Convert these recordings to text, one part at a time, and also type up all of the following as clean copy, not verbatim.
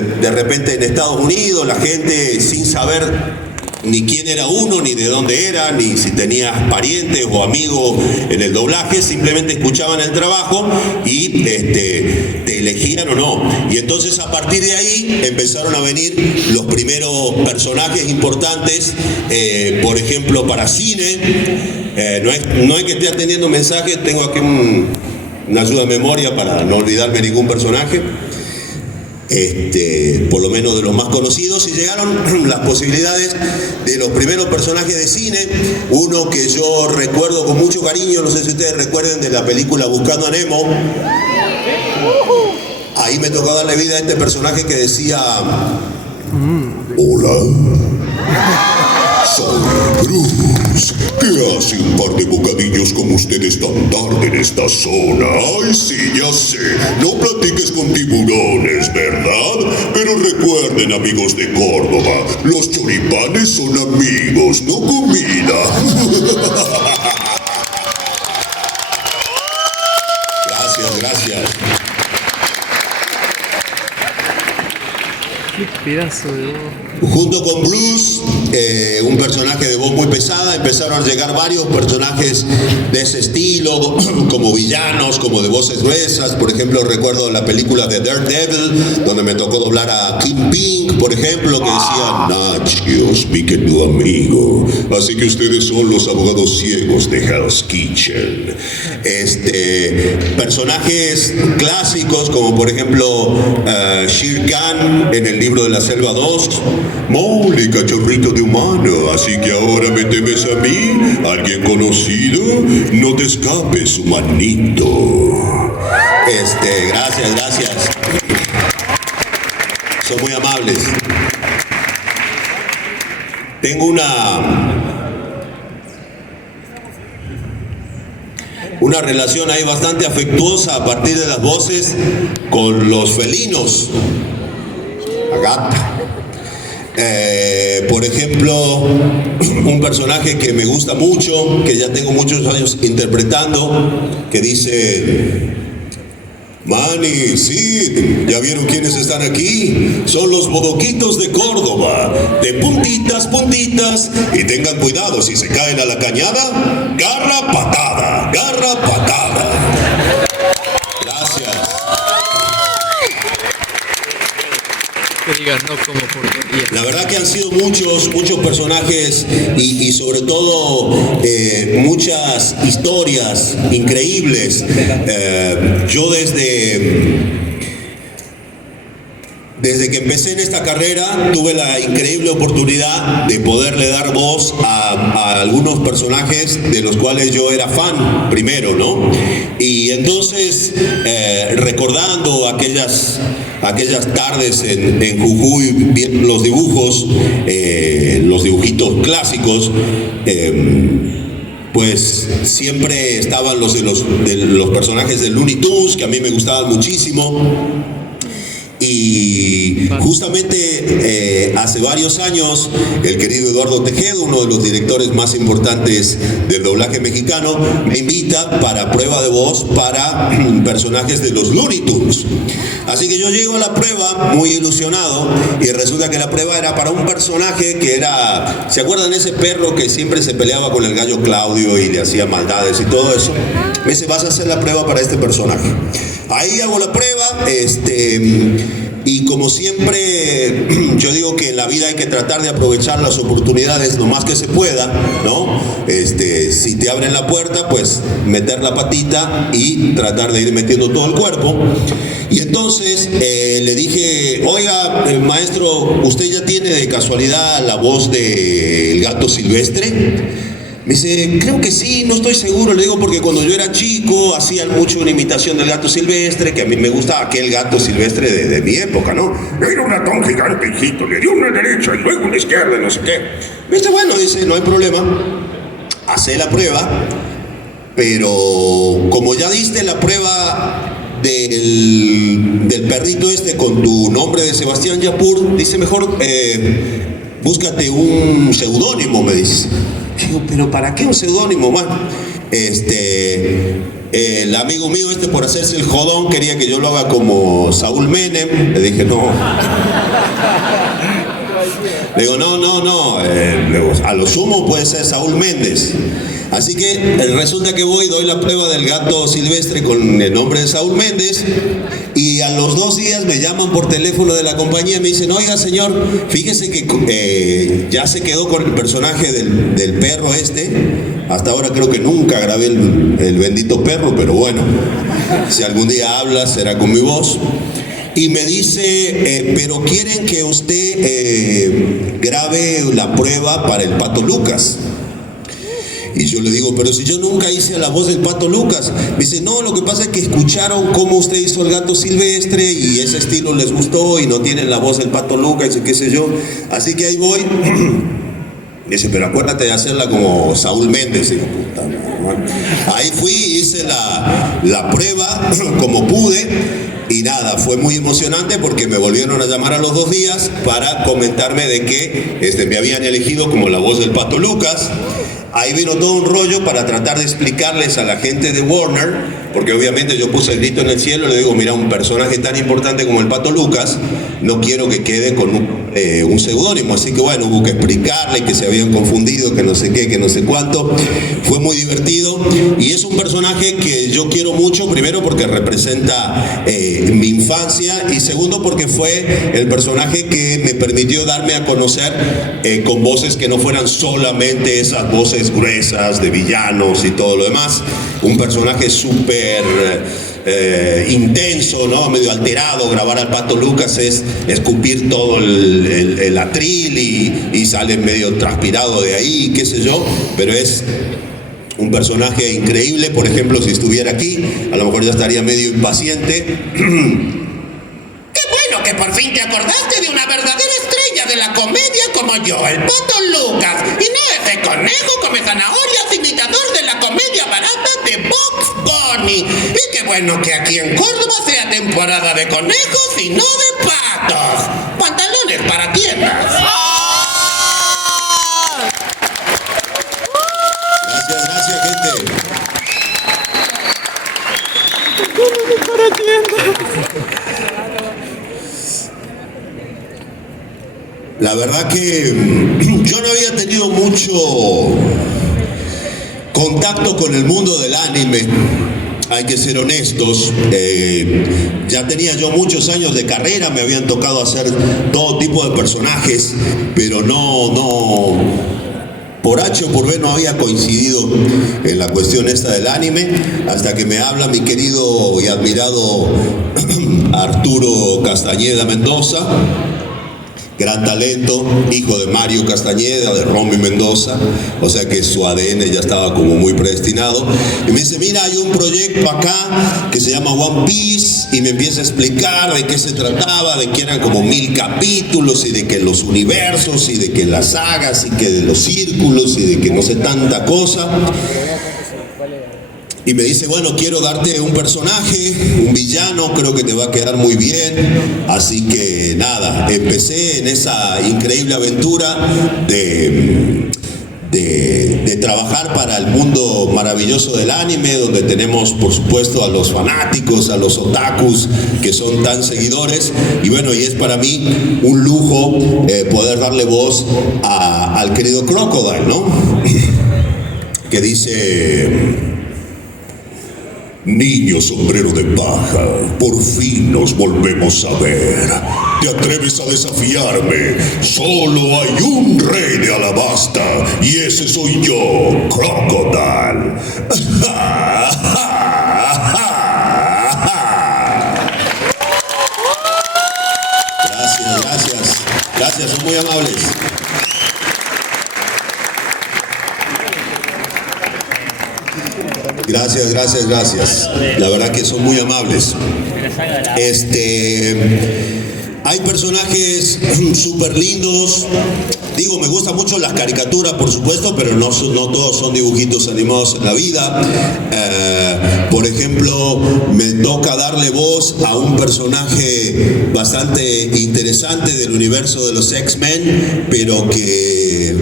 De repente en Estados Unidos la gente sin saber ni quién era uno, ni de dónde era, ni si tenías parientes o amigos en el doblaje, simplemente escuchaban el trabajo y te elegían o no. Y entonces a partir de ahí empezaron a venir los primeros personajes importantes, por ejemplo para cine. No es que esté atendiendo mensajes, tengo aquí una ayuda de memoria para no olvidarme ningún personaje. Por lo menos de los más conocidos, y llegaron las posibilidades de los primeros personajes de cine. Uno que yo recuerdo con mucho cariño, no sé si ustedes recuerden, de la película Buscando a Nemo. Ahí me tocó darle vida a este personaje que decía: hola, soy Bruce. ¿Qué hace un par de bocadillos como ustedes tan tarde en esta zona? Ay, sí, ya sé. No platiques con tiburones, ¿verdad? Pero recuerden, amigos de Córdoba, los choripanes son amigos, no comida. Gracias. Qué pedazo de voz. Junto con Bruce, un personaje de voz muy pesada, empezaron a llegar varios personajes de ese estilo, como villanos, como de voces gruesas. Por ejemplo, recuerdo la película de Daredevil, donde me tocó doblar a Kingpin, por ejemplo, que decía: Nachos, mi querido amigo, así que ustedes son los abogados ciegos de Hell's Kitchen. Personajes clásicos, como por ejemplo Shere Khan en el libro de la Selva 2. Mowgli, cachorrito de humano, así que ahora me temes a mí, alguien conocido, no te escapes, humanito. Gracias. Son muy amables. Tengo una relación ahí bastante afectuosa a partir de las voces con los felinos. Agata. Por ejemplo, un personaje que me gusta mucho, que ya tengo muchos años interpretando, que dice: Manny, sí, ¿ya vieron quiénes están aquí? Son los bodoquitos de Córdoba, de puntitas, y tengan cuidado, si se caen a la cañada, garra patada. Gracias. Que digas no como porquería. La verdad que han sido muchos personajes y sobre todo muchas historias increíbles. Yo desde que empecé en esta carrera tuve la increíble oportunidad de poderle dar voz a algunos personajes de los cuales yo era fan primero, ¿no? Y entonces recordando aquellas tardes en Jujuy, viendo los dibujos, los dibujitos clásicos, pues siempre estaban los personajes de Looney Tunes, que a mí me gustaban muchísimo. Y justamente hace varios años el querido Eduardo Tejedo, uno de los directores más importantes del doblaje mexicano, me invita para prueba de voz para personajes de los Looney Tunes. Así que yo llego a la prueba muy ilusionado y resulta que la prueba era para un personaje que era, ¿se acuerdan ese perro que siempre se peleaba con el gallo Claudio y le hacía maldades y todo eso? Me dice: vas a hacer la prueba para este personaje. Ahí hago la prueba, y como siempre, yo digo que en la vida hay que tratar de aprovechar las oportunidades lo más que se pueda, ¿no? Si te abren la puerta, pues meter la patita y tratar de ir metiendo todo el cuerpo. Y entonces le dije: oiga, maestro, ¿usted ya tiene de casualidad la voz del Gato Silvestre? Me dice: creo que sí, no estoy seguro. Le digo: porque cuando yo era chico hacían mucho una imitación del Gato Silvestre, que a mí me gusta aquel Gato Silvestre de mi época, ¿no? Era un ratón gigante, hijito, le dio una derecha y luego una izquierda, no sé qué. Me dice: bueno, dice, no hay problema, hacé la prueba, pero como ya diste la prueba del perrito con tu nombre de Sebastián Yapur, dice: mejor búscate un seudónimo, me dice. Digo: pero ¿para qué un seudónimo? Bueno, el amigo mío por hacerse el jodón quería que yo lo haga como Saúl Menem. Le dije: no, Le digo, no, a lo sumo puede ser Saúl Méndez. Así que resulta que doy la prueba del gato silvestre con el nombre de Saúl Méndez, y a los 2 días me llaman por teléfono de la compañía y me dicen, oiga señor, fíjese que ya se quedó con el personaje del perro este. Hasta ahora creo que nunca grabé el bendito perro, pero bueno, si algún día habla será con mi voz. Y me dice, pero quieren que usted grabe la prueba para el Pato Lucas. Y yo le digo, pero si yo nunca hice la voz del Pato Lucas. Me dice, no, lo que pasa es que escucharon cómo usted hizo el gato silvestre y ese estilo les gustó y no tienen la voz del Pato Lucas y qué sé yo. Así que ahí voy. Dice, pero acuérdate de hacerla como Saúl Méndez. Digo, puta madre. Ahí fui, hice la prueba como pude. Y nada, fue muy emocionante porque me volvieron a llamar a los 2 días para comentarme de que me habían elegido como la voz del Pato Lucas. Ahí vino todo un rollo para tratar de explicarles a la gente de Warner, porque obviamente yo puse el grito en el cielo y le digo, mira, un personaje tan importante como el Pato Lucas, no quiero que quede con un seudónimo, así que bueno, hubo que explicarle que se habían confundido, que no sé qué, que no sé cuánto. Fue muy divertido y es un personaje que yo quiero mucho, primero porque representa mi infancia y segundo porque fue el personaje que me permitió darme a conocer con voces que no fueran solamente esas voces gruesas de villanos y todo lo demás. Un personaje súper intenso, ¿no? Medio alterado. Grabar al Pato Lucas es escupir todo el atril y sale medio transpirado de ahí, qué sé yo, pero es un personaje increíble. Por ejemplo, si estuviera aquí, a lo mejor ya estaría medio impaciente. ¡Qué bueno que por fin te acordaste de una verdadera estrella de la comedia como yo, el Pato Lucas! Y no ese conejo come zanahorias imitador de la comedia barata de Bugs Bunny. Y qué bueno que aquí en Córdoba sea temporada de conejos y no de patos. Pantalones para tiendas. Gracias, gente. Para tienda. La verdad que yo no había tenido mucho contacto con el mundo del anime, hay que ser honestos. Ya tenía yo muchos años de carrera, me habían tocado hacer todo tipo de personajes, pero no, por H o por B no había coincidido en la cuestión esta del anime, hasta que me habla mi querido y admirado Arturo Castañeda Mendoza. Gran talento, hijo de Mario Castañeda, de Romy Mendoza, o sea que su ADN ya estaba como muy predestinado. Y me dice, mira, hay un proyecto acá que se llama One Piece, y me empieza a explicar de qué se trataba, de que eran como 1000 capítulos, y de que los universos, y de que las sagas, y que de los círculos, y de que no sé tanta cosa. Y me dice, bueno, quiero darte un personaje, un villano, creo que te va a quedar muy bien. Así que nada, empecé en esa increíble aventura de trabajar para el mundo maravilloso del anime, donde tenemos, por supuesto, a los fanáticos, a los otakus, que son tan seguidores. Y bueno, y es para mí un lujo poder darle voz al querido Crocodile, ¿no? Que dice... Niño sombrero de paja, por fin nos volvemos a ver. ¿Te atreves a desafiarme? Solo hay un rey de Alabasta y ese soy yo, Crocodile. Gracias, son muy amables. Gracias. La verdad que son muy amables. Hay personajes súper lindos. Digo, me gustan mucho las caricaturas, por supuesto, pero no todos son dibujitos animados en la vida. Por ejemplo, me toca darle voz a un personaje bastante interesante del universo de los X-Men, pero que...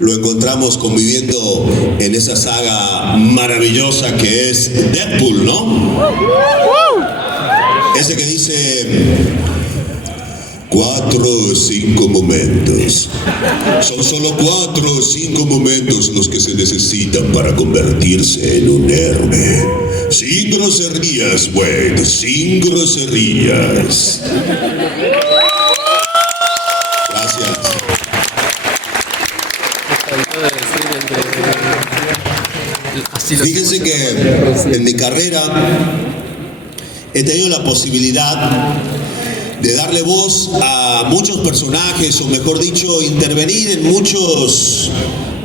lo encontramos conviviendo en esa saga maravillosa que es Deadpool, ¿no? Ese que dice, 4 o 5 momentos. Son solo 4 o 5 momentos los que se necesitan para convertirse en un héroe. Sin groserías, Wade, sin groserías. Gracias. Fíjense que en mi carrera he tenido la posibilidad de darle voz a muchos personajes, o mejor dicho, intervenir en muchos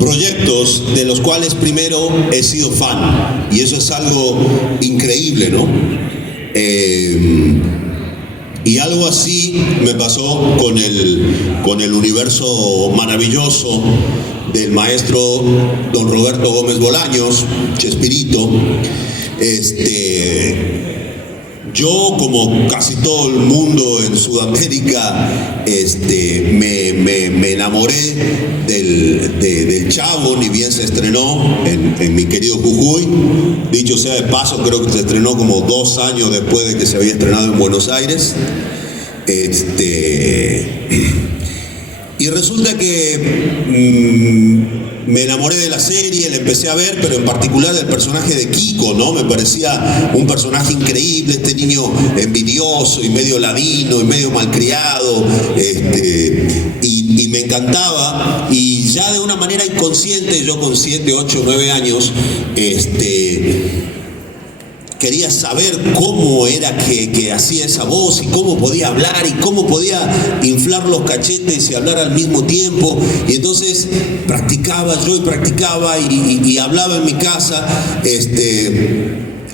proyectos de los cuales primero he sido fan. Y eso es algo increíble, ¿no? Y algo así me pasó con el universo maravilloso del maestro don Roberto Gómez Bolaños, Chespirito. Yo, como casi todo el mundo en Sudamérica, me enamoré del Chavo, ni bien se estrenó en mi querido Jujuy. Dicho sea de paso, creo que se estrenó como 2 años después de que se había estrenado en Buenos Aires. Y resulta que me enamoré de la serie, la empecé a ver, pero en particular del personaje de Kiko, ¿no? Me parecía un personaje increíble, este niño envidioso y medio ladino y medio malcriado, y me encantaba. Y ya de una manera inconsciente, yo con 7, 8, 9 años, quería saber cómo era que hacía esa voz y cómo podía hablar y cómo podía inflar los cachetes y hablar al mismo tiempo. Y entonces practicaba y hablaba en mi casa,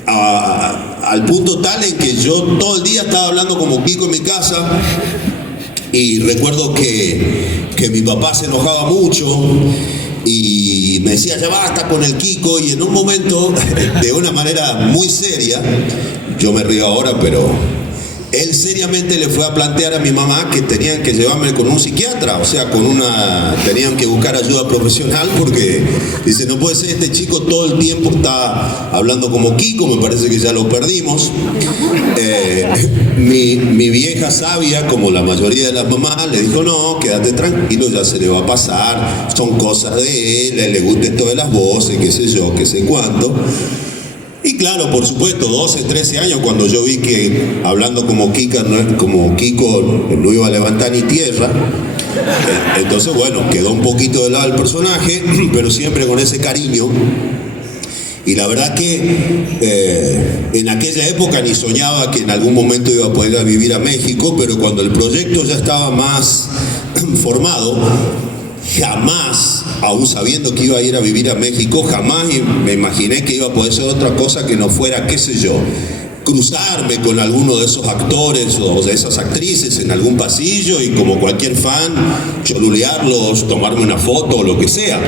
al punto tal en que yo todo el día estaba hablando como Kiko en mi casa. Y recuerdo que mi papá se enojaba mucho y me decía, ya basta con el Kiko. Y en un momento, de una manera muy seria, yo me río ahora, pero él seriamente le fue a plantear a mi mamá que tenían que llevarme con un psiquiatra, o sea, tenían que buscar ayuda profesional, porque dice, no puede ser, este chico todo el tiempo está hablando como Kiko, me parece que ya lo perdimos. Mi vieja sabia, como la mayoría de las mamás, le dijo, no, quédate tranquilo, ya se le va a pasar, son cosas de él, le gusta esto de las voces, qué sé yo, qué sé cuánto. Y claro, por supuesto, 12, 13 años, cuando yo vi que hablando como Kiko no iba a levantar ni tierra, entonces bueno, quedó un poquito de lado el personaje, pero siempre con ese cariño. Y la verdad que en aquella época ni soñaba que en algún momento iba a poder ir a vivir a México, pero cuando el proyecto ya estaba más formado, jamás, aún sabiendo que iba a ir a vivir a México, jamás me imaginé que iba a poder ser otra cosa que no fuera, qué sé yo, cruzarme con alguno de esos actores o de esas actrices en algún pasillo y, como cualquier fan, cholulearlos, tomarme una foto o lo que sea.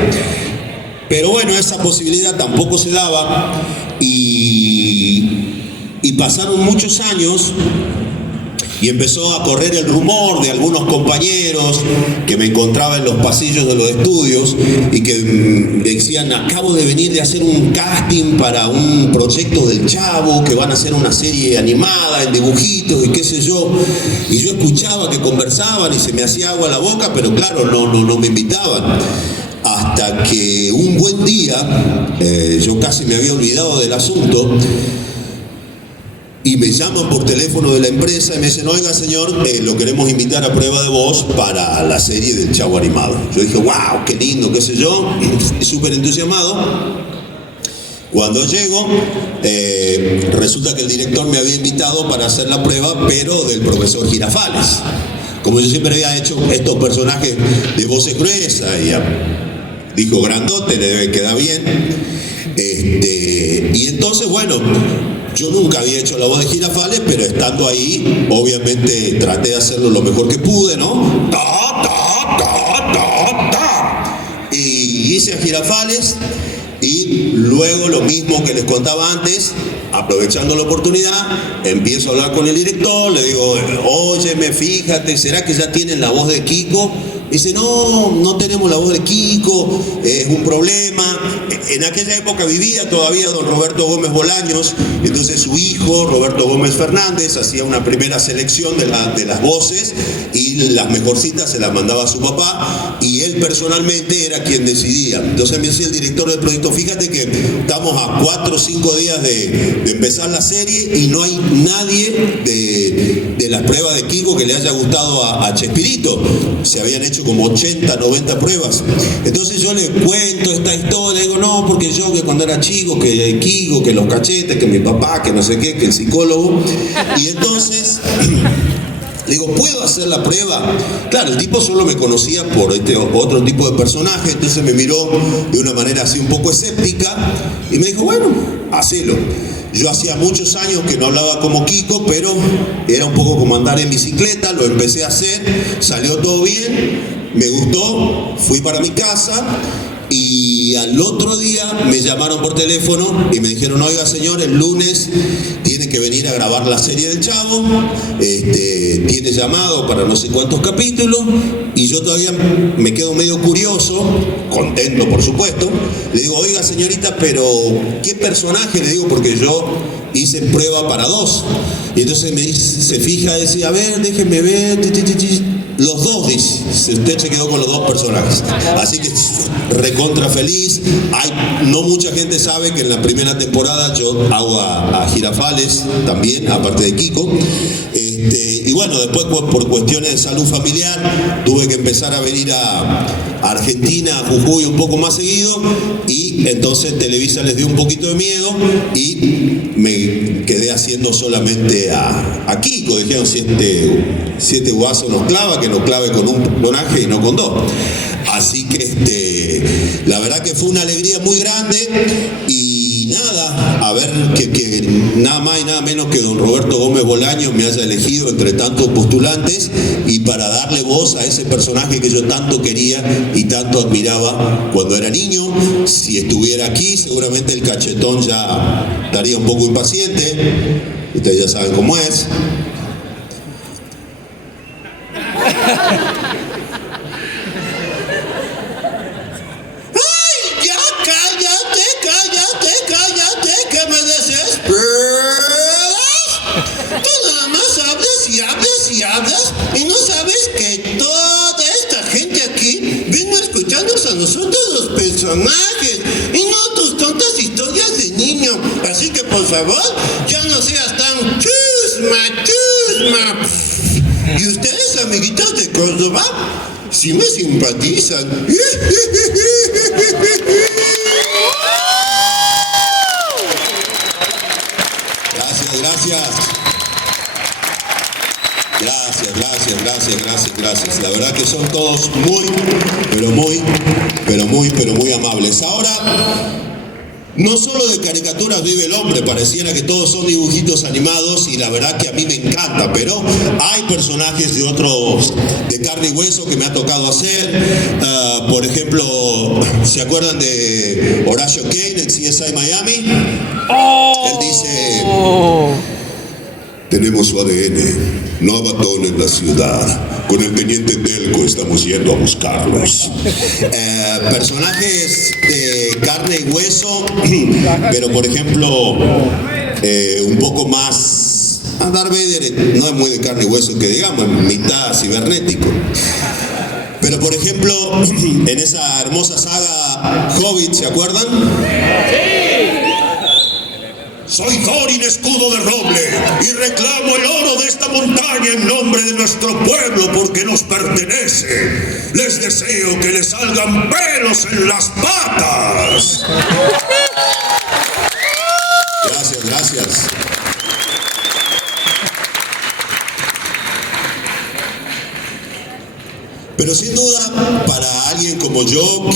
Pero bueno, esa posibilidad tampoco se daba y pasaron muchos años. Y empezó a correr el rumor de algunos compañeros que me encontraba en los pasillos de los estudios y que decían, acabo de venir de hacer un casting para un proyecto del Chavo, que van a hacer una serie animada en dibujitos y qué sé yo. Y yo escuchaba que conversaban y se me hacía agua la boca, pero claro, no me invitaban. Hasta que un buen día, yo casi me había olvidado del asunto, y me llaman por teléfono de la empresa y me dicen, oiga señor, lo queremos invitar a prueba de voz para la serie del Chavo animado. Yo dije, wow, qué lindo, qué sé yo, súper entusiasmado. Cuando llego, resulta que el director me había invitado para hacer la prueba, pero del profesor Girafales. Como yo siempre había hecho estos personajes de voces gruesas, y dijo, grandote, le debe quedar bien. Y entonces, bueno, yo nunca había hecho la voz de Girafales, pero estando ahí, obviamente traté de hacerlo lo mejor que pude, ¿no? Y hice a Girafales, y luego lo mismo que les contaba antes, aprovechando la oportunidad, empiezo a hablar con el director, le digo, óyeme, fíjate, ¿será que ya tienen la voz de Kiko? Dice, no tenemos la voz de Kiko, es un problema. En aquella época vivía todavía don Roberto Gómez Bolaños, entonces su hijo, Roberto Gómez Fernández, hacía una primera selección de las voces y las mejorcitas se las mandaba a su papá y él personalmente era quien decidía. Entonces me decía el director del proyecto, fíjate que estamos a 4 o 5 días de empezar la serie y no hay nadie de las pruebas de Kiko que le haya gustado a Chespirito. Se habían hecho como 80, 90 pruebas. Entonces yo le cuento esta historia, digo, no, porque yo que cuando era chico, que Kiko, que los cachetes, que mi papá, que no sé qué, que el psicólogo. Y entonces le digo, ¿puedo hacer la prueba? Claro, el tipo solo me conocía por este otro tipo de personaje, entonces me miró de una manera así un poco escéptica y me dijo, bueno, hacelo. Yo hacía muchos años que no hablaba como Kiko, pero era un poco como andar en bicicleta, lo empecé a hacer, salió todo bien, me gustó, fui para mi casa y al otro día me llamaron por teléfono y me dijeron, oiga señor, el lunes tiene que venir a grabar la serie del Chavo, tiene llamado para no sé cuántos capítulos, y yo todavía me quedo medio curioso, contento por supuesto. Le digo, oiga señorita, pero ¿qué personaje? Le digo, porque yo hice prueba para 2. Y entonces me dice, se fija, decía, a ver, déjenme ver, los 2, dice, usted se quedó con los 2 personajes. Así que recontra feliz. No mucha gente sabe que en la primera temporada yo hago a Girafales también, aparte de Kiko. Y bueno, después por cuestiones de salud familiar tuve que empezar a venir a Argentina, a Jujuy un poco más seguido, y entonces Televisa les dio un poquito de miedo y me quedé haciendo solamente a Kiko. Dijeron, si este guaso nos clava, que nos clave con un personaje y no con 2. Así que la verdad que fue una alegría muy grande y nada, a ver que nada más y nada menos que don Roberto Gómez Bolaños me haya elegido entre tantos postulantes y para darle voz a ese personaje que yo tanto quería y tanto admiraba cuando era niño. Si estuviera aquí, seguramente el cachetón ya estaría un poco impaciente. Ustedes ya saben cómo es. Cállate, que me desesperas. Tú nada más hablas y no sabes que toda esta gente aquí vino a escucharnos a nosotros los personajes y no tus tontas historias de niño. Así que por favor, ya no seas tan chusma. Y ustedes, amiguitos de Córdoba, sí me simpatizan. Gracias. La verdad que son todos muy amables. Ahora, no solo de caricaturas vive el hombre, pareciera que todos son dibujitos animados y la verdad que a mí me encanta, pero hay personajes de carne y hueso que me ha tocado hacer. Por ejemplo, ¿se acuerdan de Horacio Kane en CSI Miami? Él dice, tenemos su ADN, no abandonen la ciudad. Con el teniente Telco estamos yendo a buscarlos. Personajes de carne y hueso, pero por ejemplo, un poco más. Darth Vader no es muy de carne y hueso, que digamos, es mitad cibernético. Pero por ejemplo, en esa hermosa saga Hobbit, ¿se acuerdan? Soy Thorin, escudo de roble, y reclamo el oro de esta montaña en nombre de nuestro pueblo porque nos pertenece. Les deseo que les salgan pelos en las patas. Gracias. Pero sin duda, para alguien como yo,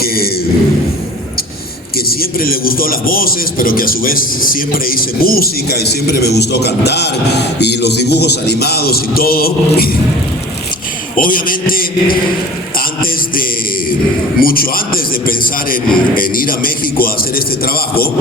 que siempre le gustó las voces, pero que a su vez siempre hice música y siempre me gustó cantar y los dibujos animados y todo. Obviamente, mucho antes de pensar en ir a México a hacer este trabajo,